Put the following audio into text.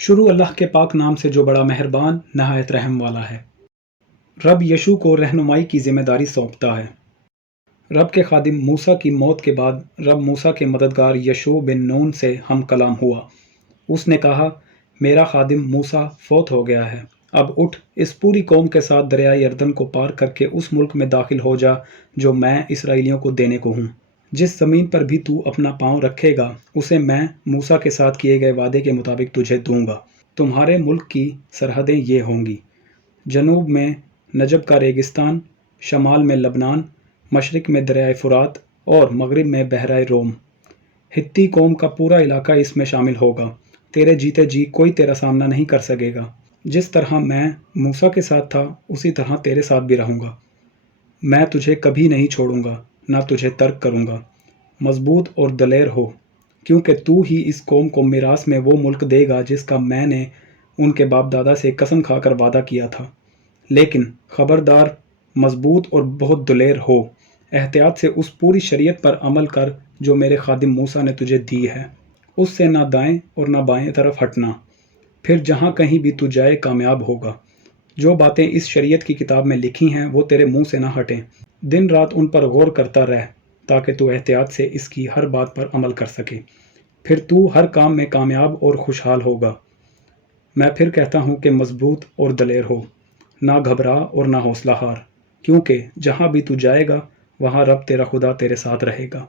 شروع اللہ کے پاک نام سے جو بڑا مہربان نہایت رحم والا ہے۔ رب یشوع کو رہنمائی کی ذمہ داری سونپتا ہے۔ رب کے خادم موسیٰ کی موت کے بعد رب موسیٰ کے مددگار یشوع بن نون سے ہم کلام ہوا۔ اس نے کہا، میرا خادم موسیٰ فوت ہو گیا ہے، اب اٹھ اس پوری قوم کے ساتھ دریائے یردن کو پار کر کے اس ملک میں داخل ہو جا جو میں اسرائیلیوں کو دینے کو ہوں۔ جس زمین پر بھی تو اپنا پاؤں رکھے گا اسے میں موسیٰ کے ساتھ کیے گئے وعدے کے مطابق تجھے دوں گا۔ تمہارے ملک کی سرحدیں یہ ہوں گی: جنوب میں نجب کا ریگستان، شمال میں لبنان، مشرق میں دریائے فرات اور مغرب میں بحیرہ روم۔ ہتی قوم کا پورا علاقہ اس میں شامل ہوگا۔ تیرے جیتے جی کوئی تیرا سامنا نہیں کر سکے گا۔ جس طرح میں موسیٰ کے ساتھ تھا اسی طرح تیرے ساتھ بھی رہوں گا۔ میں تجھے کبھی نہیں چھوڑوں گا نہ تجھے ترک کروں گا۔ مضبوط اور دلیر ہو، کیونکہ تو ہی اس قوم کو میراث میں وہ ملک دے گا جس کا میں نے ان کے باپ دادا سے قسم کھا کر وعدہ کیا تھا۔ لیکن خبردار، مضبوط اور بہت دلیر ہو، احتیاط سے اس پوری شریعت پر عمل کر جو میرے خادم موسیٰ نے تجھے دی ہے۔ اس سے نہ دائیں اور نہ بائیں طرف ہٹنا، پھر جہاں کہیں بھی تو جائے کامیاب ہوگا۔ جو باتیں اس شریعت کی کتاب میں لکھی ہیں وہ تیرے منہ سے نہ ہٹیں۔ دن رات ان پر غور کرتا رہ تاکہ تو احتیاط سے اس کی ہر بات پر عمل کر سکے، پھر تو ہر کام میں کامیاب اور خوشحال ہوگا۔ میں پھر کہتا ہوں کہ مضبوط اور دلیر ہو، نہ گھبرا اور نہ حوصلہ ہار، کیونکہ جہاں بھی تو جائے گا وہاں رب تیرا خدا تیرے ساتھ رہے گا۔